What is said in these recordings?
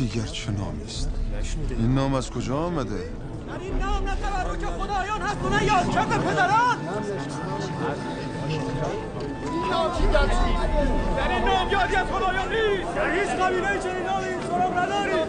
دیگر چه نامی است؟ این نام از کجا آمده؟ در این نام نه تبرک خدایان هست و نه یادکرد پدران. در این نام یادی از خدایان نیست. در هیچ قبیله چنین نامی سراغ نداریم.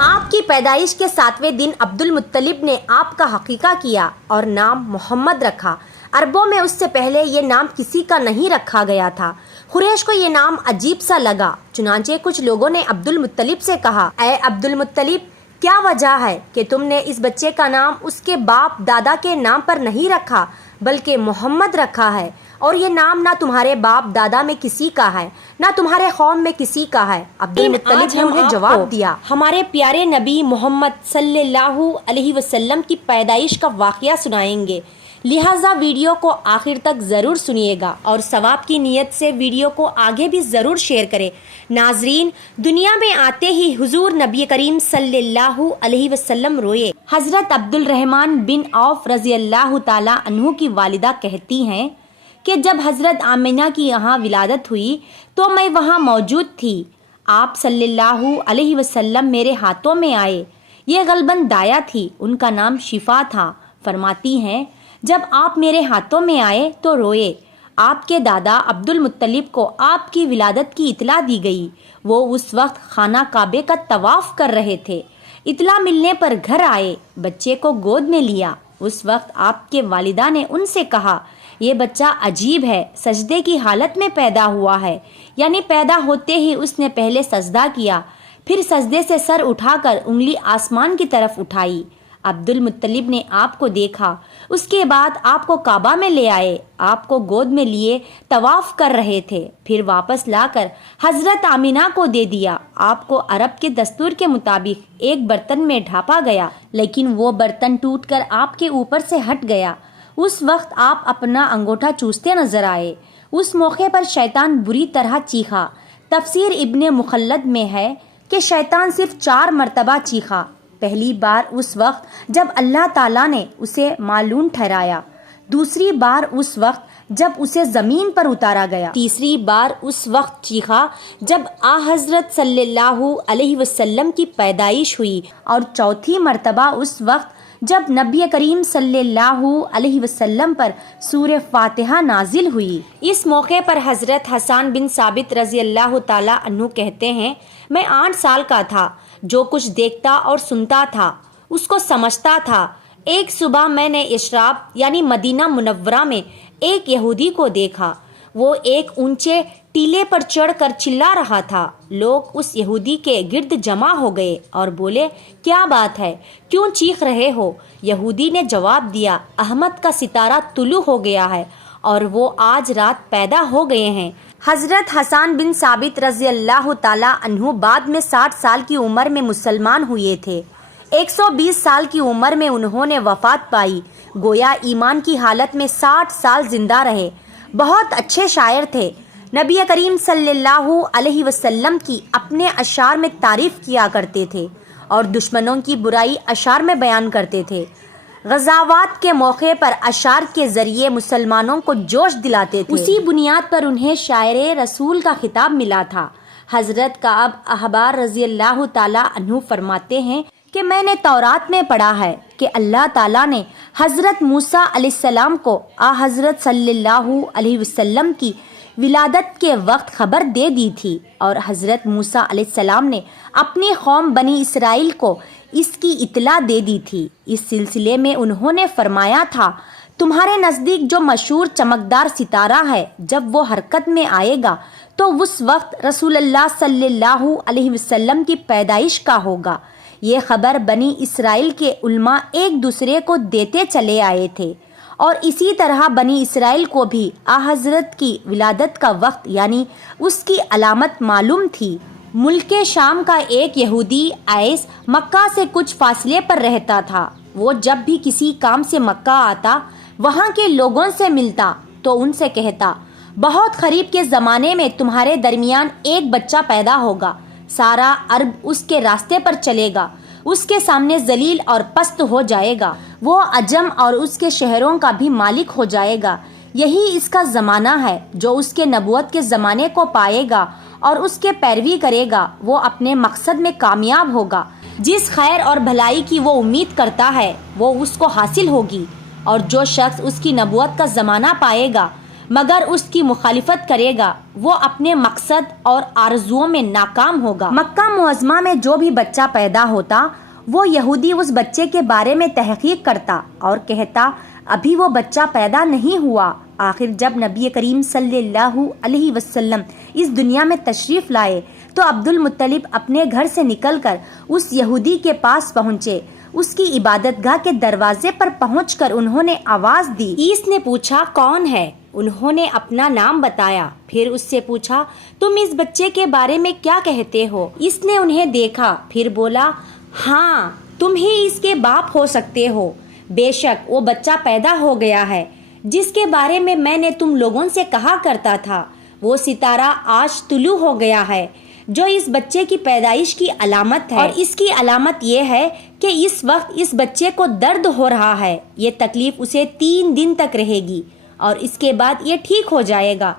آپ کی پیدائش کے 7ویں دن عبد المطلب نے آپ کا حقیقہ کیا اور نام محمد رکھا۔ عربوں میں اس سے پہلے یہ نام کسی کا نہیں رکھا گیا تھا۔ قریش کو یہ نام عجیب سا لگا، چنانچہ کچھ لوگوں نے عبد المطلب سے کہا، اے عبد المطلب، کیا وجہ ہے کہ تم نے اس بچے کا نام اس کے باپ دادا کے نام پر نہیں رکھا بلکہ محمد رکھا ہے، اور یہ نام نہ تمہارے باپ دادا میں کسی کا ہے نہ تمہارے قوم میں کسی کا ہے۔ عبد المطلب نے انہیں جواب دیا، ہمارے پیارے نبی محمد صلی اللہ علیہ وسلم کی پیدائش کا واقعہ سنائیں گے، لہٰذا ویڈیو کو آخر تک ضرور سنیے گا اور ثواب کی نیت سے ویڈیو کو آگے بھی ضرور شیئر کریں۔ ناظرین، دنیا میں آتے ہی حضور نبی کریم صلی اللہ علیہ وسلم روئے۔ حضرت عبد الرحمن بن عوف رضی اللہ تعالی عنہ کی والدہ کہتی ہیں کہ جب حضرت آمنہ کی یہاں ولادت ہوئی تو میں وہاں موجود تھی۔ آپ صلی اللہ علیہ وسلم میرے ہاتھوں میں آئے۔ یہ غالباً دایا تھی، ان کا نام شفا تھا۔ فرماتی ہیں، جب آپ میرے ہاتھوں میں آئے تو روئے۔ آپ کے دادا عبد المطلب کو آپ کی ولادت کی اطلاع دی گئی۔ وہ اس وقت خانہ کعبے کا طواف کر رہے تھے۔ اطلاع ملنے پر گھر آئے، بچے کو گود میں لیا۔ اس وقت آپ کے والدہ نے ان سے کہا، یہ بچہ عجیب ہے، سجدے کی حالت میں پیدا ہوا ہے، یعنی پیدا ہوتے ہی اس نے پہلے سجدہ کیا، پھر سجدے سے سر اٹھا کر انگلی آسمان کی طرف اٹھائی۔ عبد المطلب نے آپ کو دیکھا، اس کے بعد آپ کو کعبہ میں لے آئے، آپ کو گود میں لیے طواف کر رہے تھے، پھر واپس لا کر حضرت آمینہ کو دے دیا۔ آپ کو عرب کے دستور کے مطابق ایک برتن میں ڈھانپا گیا، لیکن وہ برتن ٹوٹ کر آپ کے اوپر سے ہٹ گیا۔ اس وقت آپ اپنا انگوٹھا چوستے نظر آئے۔ اس موقع پر شیطان بری طرح چیخا۔ تفسیر ابن مخلد میں ہے کہ شیطان صرف 4 مرتبہ چیخا۔ پہلی بار اس وقت جب اللہ تعالیٰ نے اسے معلوم ٹھہرایا، دوسری بار اس وقت جب اسے زمین پر اتارا گیا، تیسری بار اس وقت چیخا جب حضرت صلی اللہ علیہ وسلم کی پیدائش ہوئی، اور چوتھی مرتبہ اس وقت جب نبی کریم صلی اللہ علیہ وسلم پر سورہ فاتحہ نازل ہوئی۔ اس موقع پر حضرت حسان بن ثابت رضی اللہ تعالی عنہ کہتے ہیں، میں 8 سال کا تھا، جو کچھ دیکھتا اور سنتا تھا اس کو سمجھتا تھا۔ ایک صبح میں نے اشراق یعنی مدینہ منورہ میں ایک یہودی کو دیکھا۔ وہ ایک اونچے ٹیلے پر چڑھ کر چلا رہا تھا۔ لوگ اس یہودی کے گرد جمع ہو گئے اور بولے، کیا بات ہے، کیوں چیخ رہے ہو؟ یہودی نے جواب دیا، احمد کا ستارہ طلوع ہو گیا ہے اور وہ آج رات پیدا ہو گئے ہیں۔ حضرت حسان بن ثابت رضی اللہ تعالی عنہ بعد میں 60 سال کی عمر میں مسلمان ہوئے تھے۔ 120 سال کی عمر میں انہوں نے وفات پائی، گویا ایمان کی حالت میں 60 سال زندہ رہے۔ بہت اچھے شاعر تھے۔ نبی کریم صلی اللہ علیہ وسلم کی اپنے اشعار میں تعریف کیا کرتے تھے اور دشمنوں کی برائی اشعار میں بیان کرتے تھے۔ غزوات کے موقع پر اشعار کے ذریعے مسلمانوں کو جوش دلاتے تھے۔ اسی بنیاد پر انہیں شاعر رسول کا خطاب ملا تھا۔ حضرت کعب احبار رضی اللہ تعالی عنہ فرماتے ہیں کہ میں نے تورات میں پڑھا ہے کہ اللہ تعالیٰ نے حضرت موسیٰ علیہ السلام کو حضرت صلی اللہ علیہ وسلم کی ولادت کے وقت خبر دے دی تھی، اور حضرت موسیٰ علیہ السلام نے اپنی قوم بنی اسرائیل کو اس کی اطلاع دے دی تھی۔ اس سلسلے میں انہوں نے فرمایا تھا، تمہارے نزدیک جو مشہور چمکدار ستارہ ہے، جب وہ حرکت میں آئے گا تو اس وقت رسول اللہ صلی اللہ علیہ وسلم کی پیدائش کا ہوگا۔ یہ خبر بنی اسرائیل کے علماء ایک دوسرے کو دیتے چلے آئے تھے، اور اسی طرح بنی اسرائیل کو بھی حضرت کی ولادت کا وقت یعنی اس کی علامت معلوم تھی۔ ملک شام کا ایک یہودی ایس مکہ سے کچھ فاصلے پر رہتا تھا۔ وہ جب بھی کسی کام سے مکہ آتا، وہاں کے لوگوں سے ملتا تو ان سے کہتا، بہت قریب کے زمانے میں تمہارے درمیان ایک بچہ پیدا ہوگا، سارا عرب اس کے راستے پر چلے گا، اس کے سامنے ذلیل اور پست ہو جائے گا، وہ عجم اور اس کے شہروں کا بھی مالک ہو جائے گا۔ یہی اس کا زمانہ ہے جو اس کے نبوت کے زمانے کو پائے گا، اور اس کے پیروی کرے گا وہ اپنے مقصد میں کامیاب ہوگا. جس خیر اور بھلائی کی وہ امید کرتا ہے وہ اس کو حاصل ہوگی، اور جو شخص اس کی نبوت کا زمانہ پائے گا مگر اس کی مخالفت کرے گا وہ اپنے مقصد اور آرزوؤں میں ناکام ہوگا. مکہ معظمہ میں جو بھی بچہ پیدا ہوتا وہ یہودی اس بچے کے بارے میں تحقیق کرتا اور کہتا ابھی وہ بچہ پیدا نہیں ہوا. آخر جب نبی کریم صلی اللہ علیہ وسلم اس دنیا میں تشریف لائے تو عبد المطلب اپنے گھر سے نکل کر اس یہودی کے پاس پہنچے. اس کی عبادت گاہ کے دروازے پر پہنچ کر انہوں نے آواز دی. عیس نے پوچھا کون ہے؟ انہوں نے اپنا نام بتایا. پھر اس سے پوچھا تم اس بچے کے بارے میں کیا کہتے ہو؟ اس نے انہیں دیکھا پھر بولا ہاں تم ہی اس کے باپ ہو سکتے ہو. بے شک وہ بچہ پیدا ہو گیا ہے جس کے بارے میں نے تم لوگوں سے کہا کرتا تھا. وہ ستارہ آج طلوع ہو گیا ہے جو اس بچے کی پیدائش کی علامت ہے، اور اس کی علامت یہ ہے کہ اس وقت اس بچے کو درد ہو رہا ہے. یہ تکلیف اسے 3 دن تک رہے گی اور اس کے بعد یہ ٹھیک ہو جائے گا.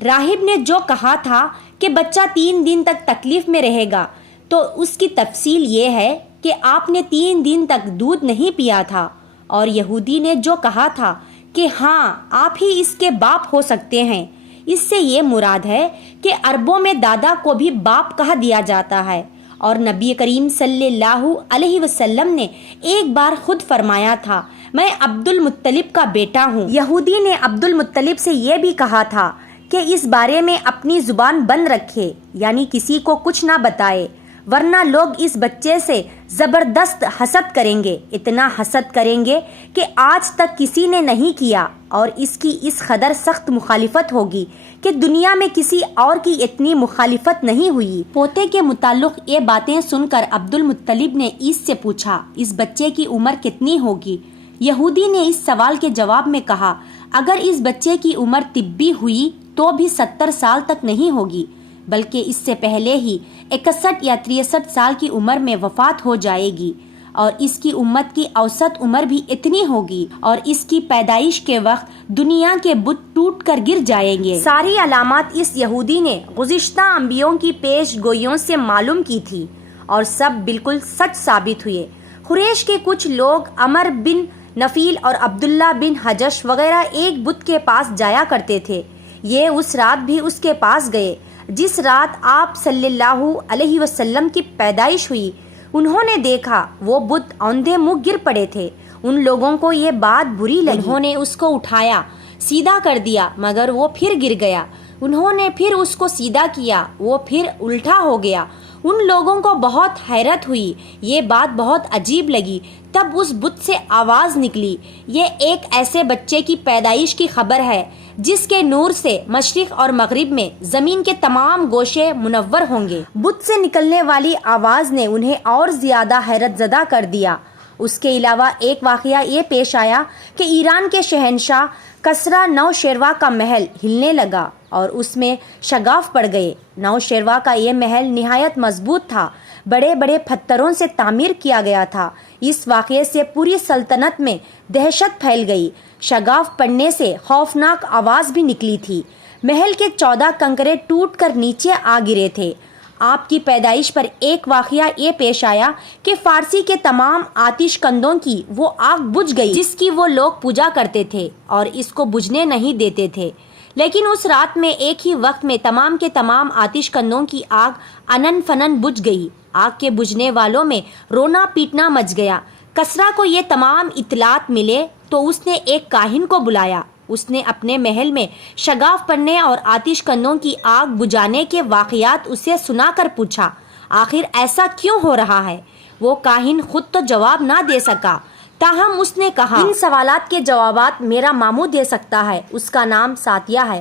راہب نے جو کہا تھا کہ بچہ 3 دن تک تکلیف میں رہے گا تو اس کی تفصیل یہ ہے کہ آپ نے 3 دن تک دودھ نہیں پیا تھا. اور یہودی نے جو کہا تھا کہ ہاں آپ ہی اس کے باپ ہو سکتے ہیں، اس سے یہ مراد ہے کہ عربوں میں دادا کو بھی باپ کہا دیا جاتا ہے. اور نبی کریم صلی اللہ علیہ وسلم نے ایک بار خود فرمایا تھا میں عبد المطلب کا بیٹا ہوں. یہودی نے عبد المطلب سے یہ بھی کہا تھا کہ اس بارے میں اپنی زبان بند رکھے، یعنی کسی کو کچھ نہ بتائے، ورنہ لوگ اس بچے سے زبردست حسد کریں گے، اتنا حسد کریں گے کہ آج تک کسی نے نہیں کیا، اور اس کی اس قدر سخت مخالفت ہوگی کہ دنیا میں کسی اور کی اتنی مخالفت نہیں ہوئی. پوتے کے متعلق یہ باتیں سن کر عبد المطلب نے عیس سے پوچھا اس بچے کی عمر کتنی ہوگی؟ یہودی نے اس سوال کے جواب میں کہا اگر اس بچے کی عمر طبی ہوئی تو بھی 70 سال تک نہیں ہوگی، بلکہ اس سے پہلے ہی 61 یا 63 سال کی عمر میں وفات ہو جائے گی، اور اس کی امت کی اوسط عمر بھی اتنی ہوگی، اور اس کی پیدائش کے وقت دنیا کے بت ٹوٹ کر گر جائیں گے. ساری علامات اس یہودی نے گزشتہ انبیوں کی پیش گوئیوں سے معلوم کی تھی اور سب بالکل سچ ثابت ہوئے. قریش کے کچھ لوگ عمر بن نفیل اور عبداللہ بن حجش وغیرہ ایک بت کے پاس جایا کرتے تھے. یہ اس رات بھی اس کے پاس گئے جس رات آپ صلی اللہ علیہ وسلم کی پیدائش ہوئی. انہوں نے دیکھا وہ بت اوندھے منہ گر پڑے تھے. ان لوگوں کو یہ بات بری لگی. انہوں نے اس کو اٹھایا سیدھا کر دیا مگر وہ پھر گر گیا. انہوں نے پھر اس کو سیدھا کیا وہ پھر الٹا ہو گیا. ان لوگوں کو بہت حیرت ہوئی، یہ بات بہت عجیب لگی. تب اس بت سے آواز نکلی یہ ایک ایسے بچے کی پیدائش کی خبر ہے جس کے نور سے مشرق اور مغرب میں زمین کے تمام گوشے منور ہوں گے. بت سے نکلنے والی آواز نے انہیں اور زیادہ حیرت زدہ کر دیا. اس کے علاوہ ایک واقعہ یہ پیش آیا کہ ایران کے شہنشاہ کسرا نوشیروہ کا محل ہلنے لگا اور اس میں شگاف پڑ گئے. نوشیروہ کا یہ محل نہایت مضبوط تھا، بڑے بڑے پتھروں سے تعمیر کیا گیا تھا. اس واقعے سے پوری سلطنت میں دہشت پھیل گئی. شگاف پڑنے سے خوفناک آواز بھی نکلی تھی. محل کے 14 کنکرے ٹوٹ کر نیچے آ گرے تھے. آپ کی پیدائش پر ایک واقعہ یہ پیش آیا کہ فارسی کے تمام آتش کندوں کی وہ آگ بجھ گئی جس کی وہ لوگ پوجا کرتے تھے اور اس کو بجھنے نہیں دیتے تھے. لیکن اس رات میں ایک ہی وقت میں تمام کے تمام آتش کندوں کی آگ انن فنن بجھ گئی. آگ کے بجھنے والوں میں رونا پیٹنا مچ گیا. کسرا کو یہ تمام اطلاعات ملے تو اس نے ایک کاہن کو بلایا. اس نے اپنے محل میں شگاف پڑنے اور آتش کندوں کی آگ بجھانے کے واقعات اسے سنا کر پوچھا آخر ایسا کیوں ہو رہا ہے. وہ کاہن خود تو جواب نہ دے سکا، تاہم اس نے کہا ان سوالات کے جوابات میرا ماموں دے سکتا ہے، اس کا نام ساتیہ ہے.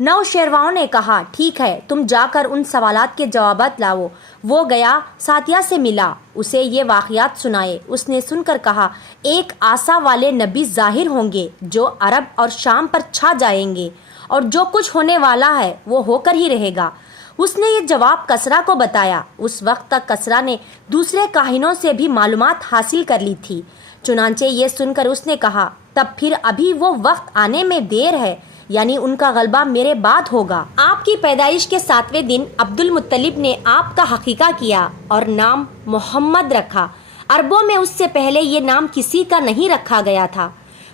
نوشیروہ نے کہا ٹھیک ہے تم جا کر ان سوالات کے جوابات لاؤ. وہ گیا، ساتیہ سے ملا، اسے یہ واقعات سنائے. اس نے سن کر کہا ایک آسا والے نبی ظاہر ہوں گے جو عرب اور شام پر چھا جائیں گے، اور جو کچھ ہونے والا ہے وہ ہو کر ہی رہے گا. اس نے یہ جواب کسرا کو بتایا. اس وقت تک کسرا نے دوسرے کاہنوں سے بھی معلومات حاصل کر لی تھی. چنانچہ یہ سن کر اس نے کہا تب پھر ابھی وہ وقت آنے میں دیر ہے یعنی ان کا غلبہ میرے بعد ہوگا۔ آپ کی پیدائش کے 7ویں دن عبد المطلب نے آپ کا حقیقہ کیا اور نام محمد رکھا۔ عربوں میں اس سے پہلے یہ نام کسی کا نہیں رکھا گیا تھا۔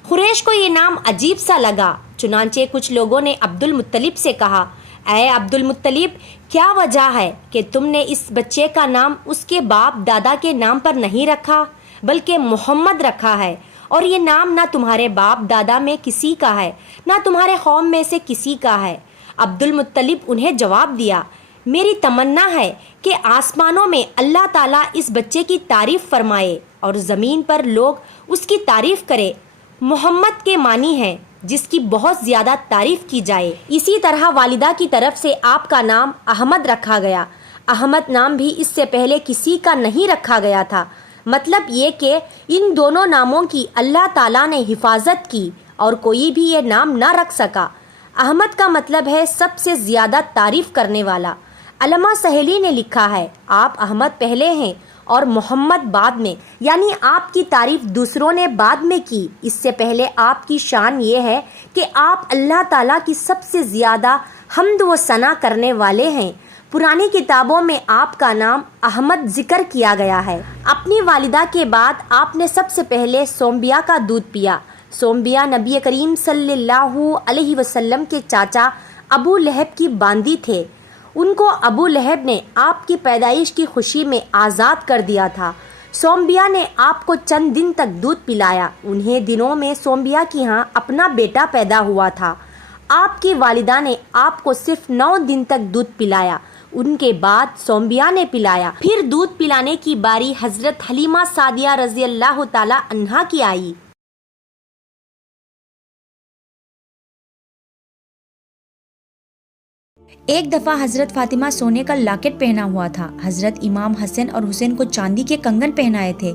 قریش کو یہ نام عجیب سا لگا، چنانچہ کچھ لوگوں نے عبد المطلب سے کہا، اے عبد المطلب، کیا وجہ ہے کہ تم نے اس بچے کا نام اس کے باپ دادا کے نام پر نہیں رکھا بلکہ محمد رکھا ہے، اور یہ نام نہ تمہارے باپ دادا میں کسی کا ہے نہ تمہارے قوم میں سے کسی کا ہے؟ عبد المطلب انہیں جواب دیا، میری تمنا ہے کہ آسمانوں میں اللہ تعالیٰ اس بچے کی تعریف فرمائے اور زمین پر لوگ اس کی تعریف کرے۔ محمد کے معنی ہے جس کی بہت زیادہ تعریف کی جائے۔ اسی طرح والدہ کی طرف سے آپ کا نام احمد رکھا گیا۔ احمد نام بھی اس سے پہلے کسی کا نہیں رکھا گیا تھا۔ مطلب یہ کہ ان دونوں ناموں کی اللہ تعالیٰ نے حفاظت کی اور کوئی بھی یہ نام نہ رکھ سکا۔ احمد کا مطلب ہے سب سے زیادہ تعریف کرنے والا۔ علامہ سہیلی نے لکھا ہے، آپ احمد پہلے ہیں اور محمد بعد میں، یعنی آپ کی تعریف دوسروں نے بعد میں کی۔ اس سے پہلے آپ کی شان یہ ہے کہ آپ اللہ تعالیٰ کی سب سے زیادہ حمد و ثنا کرنے والے ہیں۔ پرانی کتابوں میں آپ کا نام احمد ذکر کیا گیا ہے۔ اپنی والدہ کے بعد آپ نے سب سے پہلے سومبیا کا دودھ پیا۔ سومبیا نبی کریم صلی اللہ علیہ وسلم کے چاچا ابو لہب کی باندی تھے۔ ان کو ابو لہب نے آپ کی پیدائش کی خوشی میں آزاد کر دیا تھا۔ سومبیا نے آپ کو چند دن تک دودھ پلایا۔ انہیں دنوں میں سومبیا کی ہاں اپنا بیٹا پیدا ہوا تھا۔ آپ کی والدہ نے آپ کو صرف 9 دن تک دودھ پلایا۔ ان کے بعد سومبیا نے پلایا۔ پھر دودھ پلانے کی باری حضرت حلیمہ سعدیہ رضی اللہ تعالی عنہا کی آئی۔ ایک دفعہ حضرت فاطمہ سونے کا لاکٹ پہنا ہوا تھا۔ حضرت امام حسن اور حسین کو چاندی کے کنگن پہنائے تھے۔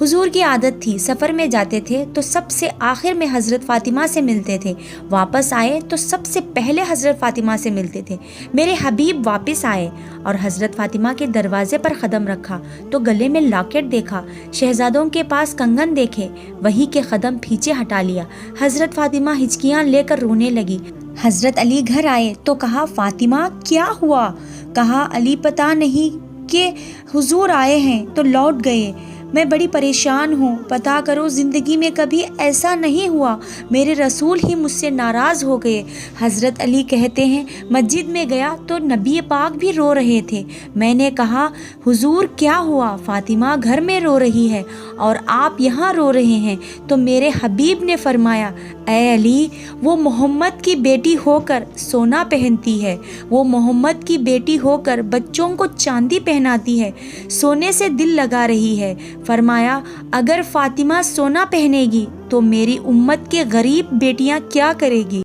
حضور کی عادت تھی سفر میں جاتے تھے تو سب سے آخر میں حضرت فاطمہ سے ملتے تھے، واپس آئے تو سب سے پہلے حضرت فاطمہ سے ملتے تھے۔ میرے حبیب واپس آئے اور حضرت فاطمہ کے دروازے پر قدم رکھا تو گلے میں لاکٹ دیکھا، شہزادوں کے پاس کنگن دیکھے، وہی کے قدم پیچھے ہٹا لیا۔ حضرت فاطمہ ہچکیاں لے کر رونے لگی۔ حضرت علی گھر آئے تو کہا، فاطمہ کیا ہوا؟ کہا، علی پتہ نہیں کہ حضور آئے ہیں تو لوٹ گئے، میں بڑی پریشان ہوں، پتہ کرو زندگی میں کبھی ایسا نہیں ہوا، میرے رسول ہی مجھ سے ناراض ہو گئے۔ حضرت علی کہتے ہیں، مسجد میں گیا تو نبی پاک بھی رو رہے تھے، میں نے کہا، حضور کیا ہوا؟ فاطمہ گھر میں رو رہی ہے اور آپ یہاں رو رہے ہیں، تو میرے حبیب نے فرمایا، اے علی، وہ محمد کی بیٹی ہو کر سونا پہنتی ہے، وہ محمد کی بیٹی ہو کر بچوں کو چاندی پہناتی ہے، سونے سے دل لگا رہی ہے۔ فرمایا، اگر فاطمہ سونا پہنے گی تو میری امت کے غریب بیٹیاں کیا کرے گی؟